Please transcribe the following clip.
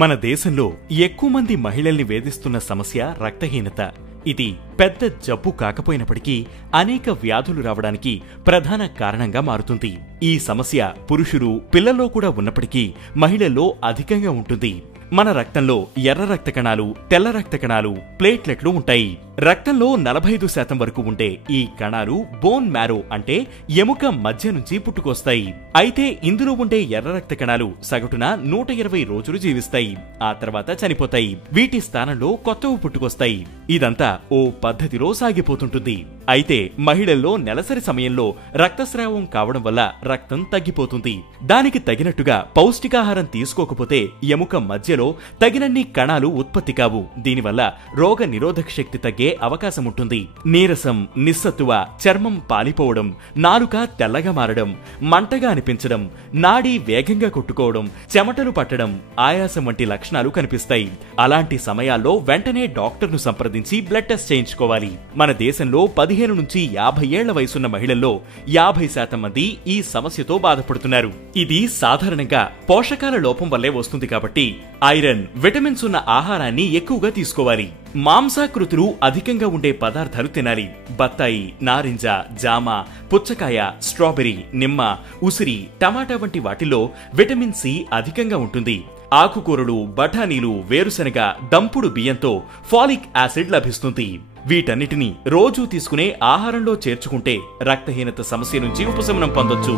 మన దేశంలో ఎక్కువ మంది మహిళల్ని వేధిస్తున్న సమస్య రక్తహీనత. ఇది పెద్ద జబ్బు కాకపోయినప్పటికీ అనేక వ్యాధులు రావడానికి ప్రధాన కారణంగా మారుతుంది. ఈ సమస్య పురుషులు, పిల్లల్లో కూడా ఉన్నప్పటికీ మహిళల్లో అధికంగా ఉంటుంది. మన రక్తంలో ఎర్ర రక్త కణాలు, తెల్ల రక్త కణాలు, ప్లేట్లెట్లు ఉంటాయి. రక్తంలో 45% వరకు ఉండే ఈ కణాలు బోన్ మ్యారో అంటే ఎముక మధ్య నుంచి పుట్టుకొస్తాయి. అయితే ఇందులో ఉండే ఎర్ర రక్త కణాలు సగటున 120 రోజులు జీవిస్తాయి. ఆ తర్వాత చనిపోతాయి. వీటి స్థానంలో కొత్తవి పుట్టుకొస్తాయి. ఇదంతా ఓ పద్ధతిలో సాగిపోతుంటుంది. అయితే మహిళల్లో నెలసరి సమయంలో రక్తస్రావం కావడం వల్ల రక్తం తగ్గిపోతుంది. దానికి తగినట్టుగా పౌష్టికాహారం తీసుకోకపోతే ఎముక మధ్యలో తగినన్ని కణాలు ఉత్పత్తి కావు. దీనివల్ల రోగ నిరోధక శక్తి తగ్గే అవకాశం ఉంటుంది. నీరసం, నిస్సత్తువ, చర్మం పాలిపోవడం, నాలుక తెల్లగా మారడం, మంటగా అనిపించడం, నాడి వేగంగా కొట్టుకోవడం, చెమటలు పట్టడం, ఆయాసం వంటి లక్షణాలు కనిపిస్తాయి. అలాంటి సమయాల్లో వెంటనే డాక్టర్ను సంప్రదించి బ్లడ్ టెస్ట్ చేయించుకోవాలి. మన దేశంలో 15 నుంచి 50 ఏళ్ల వయసున్న మహిళల్లో 50% మంది ఈ సమస్యతో బాధపడుతున్నారు. ఇది సాధారణంగా పోషకాల లోపం వల్లే వస్తుంది కాబట్టి ఐరన్, విటమిన్స్ ఉన్న ఆహారాన్ని ఎక్కువగా తీసుకోవాలి. మాంసాకృతులు అధికంగా ఉండే పదార్థాలు తినాలి. బత్తాయి, నారింజ, జామ, పుచ్చకాయ, స్ట్రాబెర్రీ, నిమ్మ, ఉసిరి, టమాటా వంటి వాటిల్లో విటమిన్ సి అధికంగా ఉంటుంది. ఆకుకూరలు, బఠానీలు, వేరుశనగ, దంపుడు బియ్యంతో ఫాలిక్ యాసిడ్ లభిస్తుంది. వీటన్నిటిని రోజూ తీసుకునే ఆహారంలో చేర్చుకుంటే రక్తహీనత సమస్య నుంచి ఉపశమనం పొందొచ్చు.